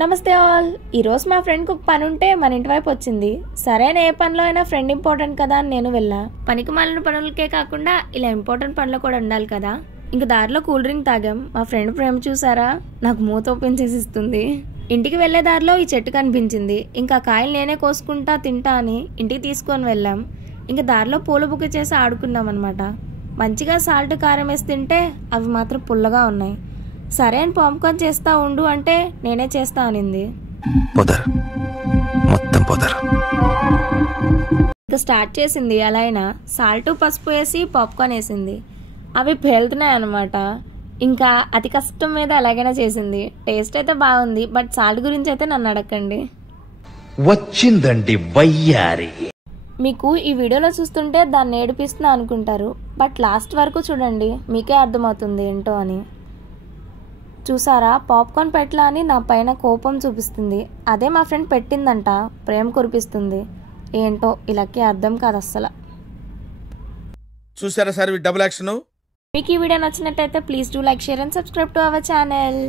నమస్తే ఆల్. ఈరోజు మా ఫ్రెండ్కి ఒక పని ఉంటే మన ఇంటి వైపు వచ్చింది. సరైన ఏ పనిలో అయినా ఫ్రెండ్ ఇంపార్టెంట్ కదా అని నేను వెళ్ళా. పనికి మాలిన పనులకే కాకుండా ఇలా ఇంపార్టెంట్ పనులు కూడా ఉండాలి కదా. ఇంక దారిలో కూల్ డ్రింక్ తాగాం. మా ఫ్రెండ్ ప్రేమ చూసారా, నాకు మూత ఓపెన్ చేసి ఇస్తుంది. ఇంటికి వెళ్లే దారిలో ఈ చెట్టు కనిపించింది. ఇంకా కాయలు నేనే కోసుకుంటా తింటా అని ఇంటికి తీసుకొని వెళ్ళాం. ఇంకా దారిలో పూల బుక్క చేసి ఆడుకున్నాం అనమాట. మంచిగా సాల్ట్ కారం వేసి తింటే అవి మాత్రం పుల్లగా ఉన్నాయి. సరే అని పాప్కార్న్ చేస్తా ఉండు అంటే నేనే చేస్తా అనింది. ఇంకా స్టార్ట్ చేసింది. అలా అయినా సాల్ట్ పసుపు వేసి పాప్కార్న్ వేసింది. అవి పేలుతున్నాయి అనమాట. ఇంకా అతి కష్టం మీద ఎలాగైనా చేసింది. టేస్ట్ అయితే బాగుంది, బట్ సాల్ట్ గురించి అయితే నన్ను అడగండి. వచ్చిందండి వయ్యారి. మీకు ఈ వీడియోలో చూస్తుంటే దాన్ని ఏడిపిస్తున్నా అనుకుంటారు, బట్ లాస్ట్ వరకు చూడండి, మీకే అర్థమవుతుంది ఏంటో అని. చూసారా, పాప్కార్న్ పెట్టలా అని నా పైన కోపం చూపిస్తుంది. అదే మా ఫ్రెండ్ పెట్టిందంట ప్రేమ కురిపిస్తుంది. ఏంటో ఇలాకే అర్థం కాదు అస్సలు. చూసారా సార్ డబుల్ యాక్షన్. మీకు ఈ వీడియో నచ్చినట్టయితే please do like, share and subscribe to our channel.